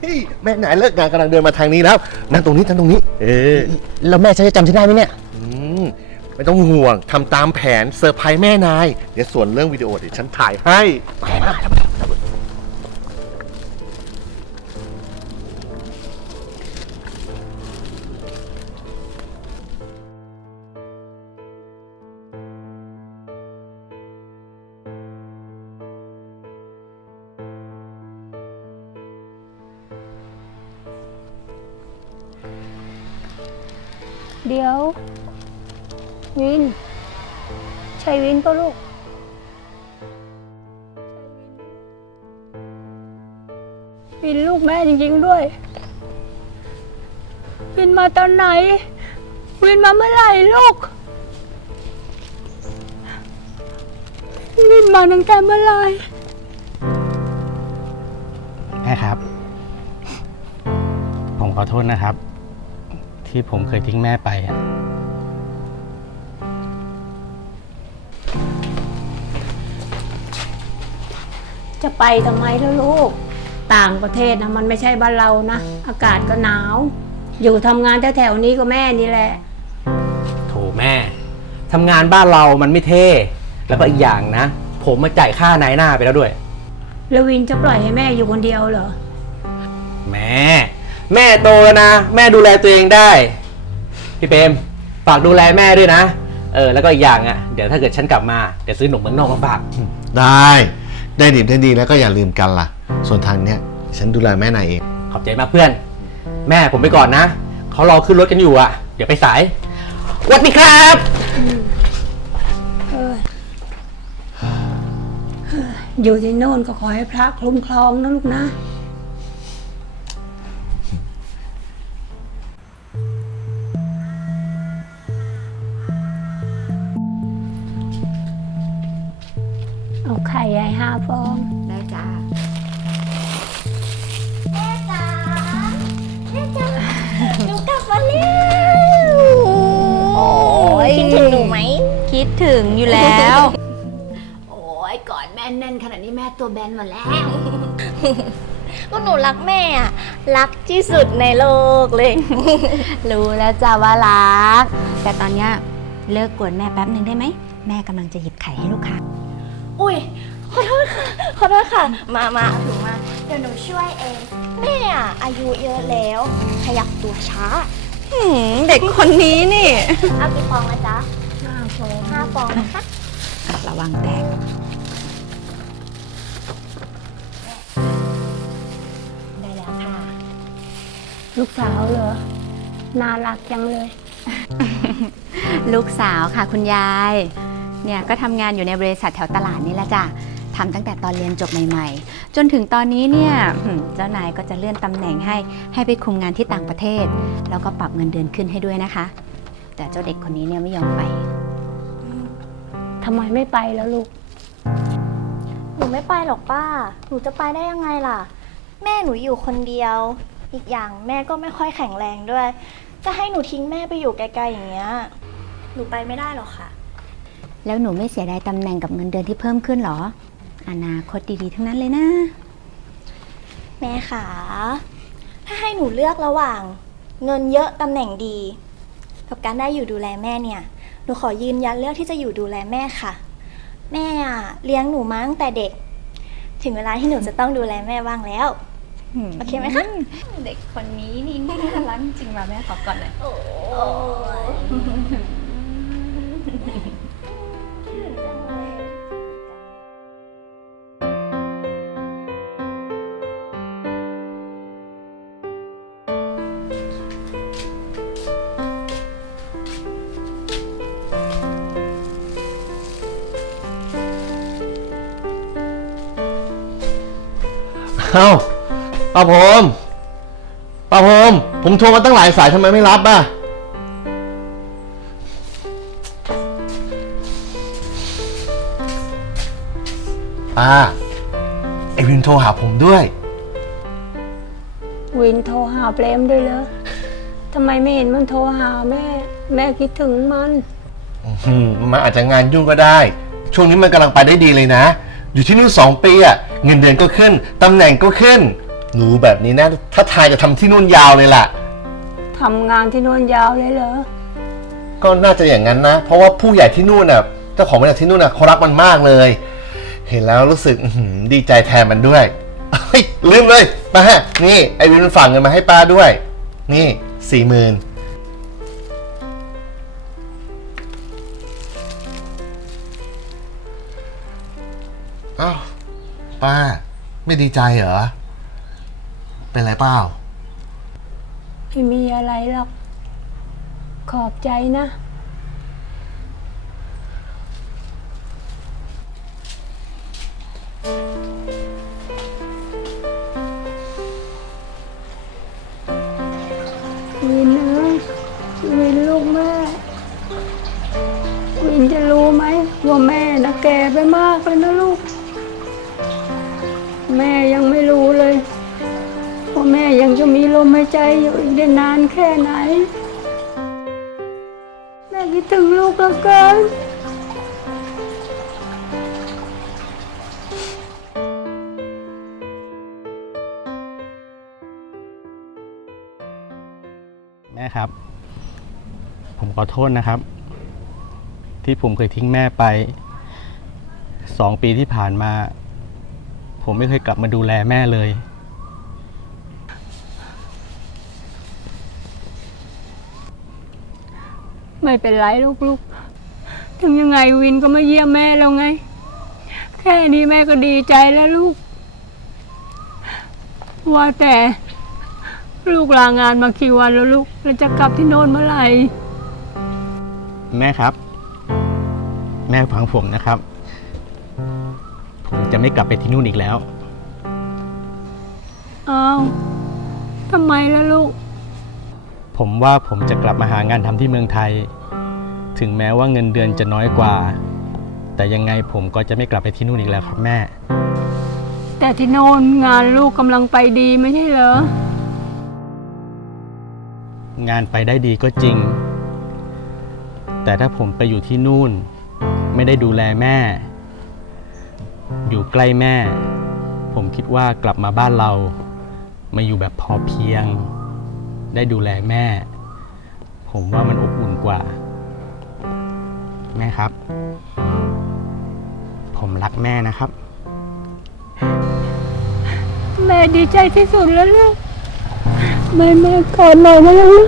เฮ้ยแม่นายเลิกงานกำลังเดินมาทางนี้แล้วนั่งตรงนี้นั่งตรงนี้ เออแล้วแม่ฉันจะจำฉันได้ไหมเนี่ย อืมไม่ต้องห่วงทำตามแผนเซอร์ไพรส์แม่นาย เดี๋ยวส่วนเรื่องวิดีโอเดี๋ยวฉันถ่ายให้ เดี๋ยว วิน ใช่วินปะลูกวินลูกแม่จริงๆด้วย วินมาตอนไหน วินมาเมื่อไหร่ลูก วินมาตั้งแต่เมื่อไหร่แม่ครับ ผมขอโทษนะครับ ที่ผมเคยทิ้งแม่ไปอะจะไปทำไมล่ะลูก ต่างประเทศนะมันไม่ใช่บ้านเรานะ อากาศก็หนาว อยู่ทำงานแถวๆนี้ก็แม่นี่แหละ โถแม่ทำงานบ้านเรามันไม่เท่ แล้วก็อีกอย่างนะ ผมมาจ่ายค่านายหน้าไปแล้วด้วย แล้ววินจะปล่อยให้แม่อยู่คนเดียวเหรอ แม่ แม่โตแล้วนะ แม่ดูแลตัวเองได้ พี่เปรมฝากดูแลแม่ด้วยนะ เออ แล้วก็อีกอย่างอะ เดี๋ยวถ้าเกิดฉันกลับมา เดี๋ยวซื้อหนมเมืองนอกมาฝาก ได้ได้ดีได้ดีแล้วก็อย่าลืมกันล่ะ ส่วนทางเนี้ยฉันดูแลแม่นายเอง ขอบใจมากเพื่อน แม่ผมไปก่อนนะ เขารอขึ้นรถกันอยู่อะ เดี๋ยวไปสายสวัสดีครับ อยู่ที่โน่นก็ขอให้พระคุ้มครองนะลูกนะ เอาไข่ใหญ่ห้าฟอง ได้จ้าหนูกลับมาแล้วโอ้ยคิดถึงหนูไหม คิดถึงอยู่แล้ว โอ้ยกอดแม่แน่นขนาดนี้แม่ตัวแบนหมดแล้วก็หนูรักแม่อะรักที่สุดในโลกเลย รู้แล้วจ้าว่ารัก แต่ตอนเนี้ยเลิกกวนแม่แป๊บหนึ่งได้ไหม แม่กำลังจะหยิบไข่ให้ลูกค้า อุ้ยขอโทษค่ะ ขอโทษค่ะ มามาเอาถุงมา เดี๋ยวหนูช่วยเอง แม่อะอายุเยอะแล้ว ขยับตัวช้าเด็กคนนี้นี่เอากี่ฟองนะจ๊ะห้าฟองห้าฟองนะคะ อะระวังแตก ได้แล้วค่ะ ลูกสาวเหรอ น่ารักจังเลย ลูกสาวค่ะคุณยาย เนี่ยก็ทำงานอยู่ในบริษัทแถวตลาดนี่แหละจ้ะทำตั้งแต่ตอนเรียนจบใหม่ๆ จนถึงตอนนี้เนี่ยหืมเจ้านายก็จะเลื่อนตำแหน่งให้ให้ไปคุมงานที่ต่างประเทศ แล้วก็ปรับเงินเดือนขึ้นให้ด้วยนะคะ แต่เจ้าเด็กคนนี้เนี่ยไม่ยอมไป ทำไมไม่ไปแล้วลูก หนูไม่ไปหรอกป้า หนูจะไปได้ยังไงล่ะ แม่หนูอยู่คนเดียว อีกอย่างแม่ก็ไม่ค่อยแข็งแรงด้วย จะให้หนูทิ้งแม่ไปอยู่ไกลๆอย่างเงี้ย หนูไปไม่ได้หรอกค่ะ แล้วหนูไม่เสียดายตำแหน่งกับเงินเดือนที่เพิ่มขึ้นเหรอ อนาคตดีๆ ทั้งนั้นเลยนะ แม่ขา ถ้าให้หนูเลือกระหว่าง เงินเยอะตำแหน่งดี กับการได้อยู่ดูแลแม่เนี่ย หนูขอยืนยันเลือกที่จะอยู่ดูแลแม่ค่ะ แม่อะเลี้ยงหนูมาตั้งแต่เด็ก ถึงเวลาที่หนูจะต้องดูแลแม่บ้างแล้ว โอเคไหมคะ เด็กคนนี้นี่น่ารักจริงมาแม่ขอก่อนเลยโอ้ย เอ้าป้าพรมป้าพรมผมโทรมาตั้งหลายสายทำไมไม่รับอะ ป้า ไอวินโทรหาผมด้วย วินโทรหาเปรมด้วยเหรอทำไมไม่เห็นมันโทรหาแม่ แม่คิดถึงมัน อืมมันอาจจะงานยุ่งก็ได้ ช่วงนี้มันกำลังไปได้ดีเลยนะ อยู่ที่นู่นสองปีอะ เงินเดือนก็ขึ้น ตำแหน่งก็ขึ้น หนูแบบนี้นะ ถ้าทายจะทำที่นู่นยาวเลยล่ะ ทำงานที่โน่นยาวเลยเหรอ ก็น่าจะอย่างนั้นนะ เพราะว่าผู้ใหญ่ที่นู่นน่ะ เจ้าของบริษัทที่นู่นน่ะเขารักมันมากเลย เห็นแล้วรู้สึกอื้อหือดีใจแทนมันด้วยเฮ้ยลืมเลยป้านี่ไอวินมันฝากเงินมาให้ป้าด้วย นี่สี่หมื่นอ้าว ป้า ไม่ดีใจเหรอ เป็นไรเปล่า ไม่มีอะไรหรอก ขอบใจนะ วินเอ้ยวินลูกแม่ วินจะรู้ไหมว่าแม่นะแก่ไปมากเลยนะลูก มีลมหายใจอยู่อีกได้นานแค่ไหน แม่คิดถึงลูกเหลือเกินแม่ครับ ผมขอโทษนะครับ ที่ผมเคยทิ้งแม่ไปสองปีที่ผ่านมา ผมไม่เคยกลับมาดูแลแม่เลย ไม่เป็นไรลูกลูกๆ ถึงยังไงวินก็มาเยี่ยมแม่แล้วไง แค่นี้แม่ก็ดีใจแล้วลูก ว่าแต่ลูกลางานมากี่วันแล้วลูกแล้วจะกลับที่โน่นเมื่อไหร่ แม่ครับ แม่ฟังผมนะครับ ผมจะไม่กลับไปที่นู่นอีกแล้ว อ้าวทำไมล่ะลูก ผมว่าผมจะกลับมาหางานทำที่เมืองไทย ถึงแม้ว่าเงินเดือนจะน้อยกว่า แต่ยังไงผมก็จะไม่กลับไปที่นู่นอีกแล้วครับแม่ แต่ที่โน่นงานลูกกำลังไปดีไม่ใช่เหรอ งานไปได้ดีก็จริง แต่ถ้าผมไปอยู่ที่นู่น ไม่ได้ดูแลแม่ อยู่ใกล้แม่ ผมคิดว่ากลับมาบ้านเรา มาอยู่แบบพอเพียง ได้ดูแลแม่ ผมว่ามันอบอุ่นกว่า แม่ครับ ผมรักแม่นะครับ แม่ดีใจที่สุดแล้วลูกแม่แม่กอดหน่อยนะลูก